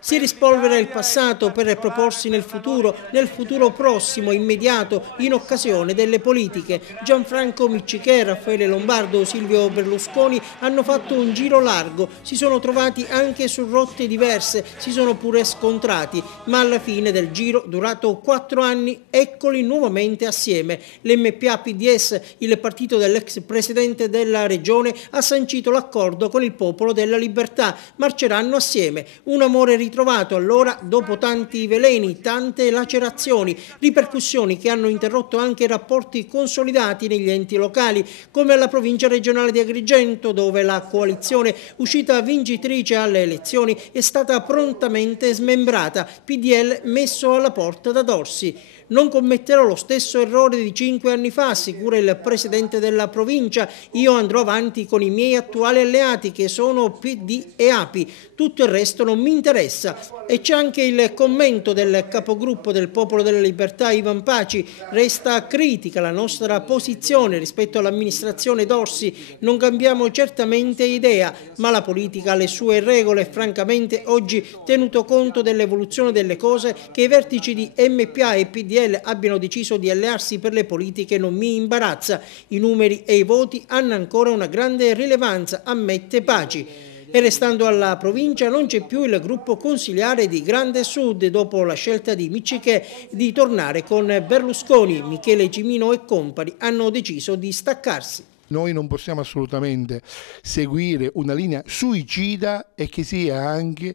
Si rispolvera il passato per proporsi nel futuro prossimo, immediato, in occasione delle politiche. Gianfranco Miccichè, Raffaele Lombardo, Silvio Berlusconi hanno fatto un giro largo, si sono trovati anche su rotte diverse, si sono pure scontrati, ma alla fine del giro, durato 4 anni, eccoli nuovamente assieme. L'MPA-PDS, il partito dell'ex presidente della regione, ha sancito l'accordo con il Popolo della Libertà. Marceranno assieme. Un amore ritrovato allora dopo tanti veleni, tante lacerazioni, ripercussioni che hanno interrotto anche rapporti consolidati negli enti locali, come alla provincia regionale di Agrigento, dove la coalizione uscita vincitrice alle elezioni è stata prontamente smembrata, PDL messo alla porta da Dorsi. Non commetterò lo stesso errore di 5 anni fa, assicura il presidente della provincia. Io andrò avanti con i miei attuali alleati che sono PD e API. Tutto il resto non mi interessa. E c'è anche il commento del capogruppo del Popolo della Libertà, Ivan Paci. Resta critica la nostra posizione rispetto all'amministrazione Dorsi. Non cambiamo certamente idea, ma la politica ha le sue regole e francamente oggi, tenuto conto dell'evoluzione delle cose, che i vertici di MPA e PDL abbiano deciso di allearsi per le politiche non mi imbarazza. I numeri e i voti hanno ancora una grande rilevanza, ammette Paci. E restando alla provincia non c'è più il gruppo consiliare di Grande Sud dopo la scelta di Miccichè di tornare con Berlusconi. Michele Cimino e compagni hanno deciso di staccarsi. Noi non possiamo assolutamente seguire una linea suicida e che sia anche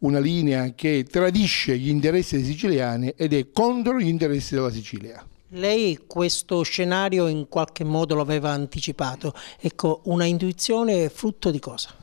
una linea che tradisce gli interessi dei siciliani ed è contro gli interessi della Sicilia. Lei questo scenario in qualche modo lo aveva anticipato. Ecco, una intuizione frutto di cosa?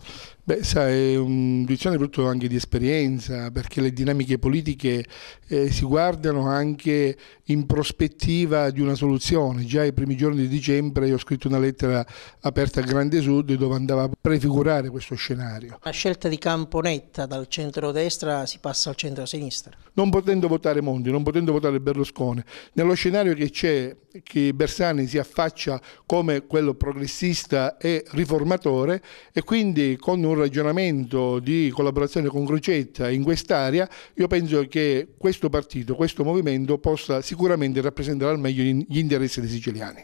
Beh, sai, è un'intuizione frutto anche di esperienza, perché le dinamiche politiche si guardano anche in prospettiva di una soluzione. Già ai primi giorni di dicembre io ho scritto una lettera aperta al Grande Sud dove andava a prefigurare questo scenario. La scelta di campo netta, dal centro-destra si passa al centro-sinistra. Non potendo votare Monti, non potendo votare Berlusconi, nello scenario che c'è, che Bersani si affaccia come quello progressista e riformatore, e quindi con un ragionamento di collaborazione con Crocetta in quest'area, io penso che questo partito, questo movimento possa sicuramente rappresentare al meglio gli interessi dei siciliani.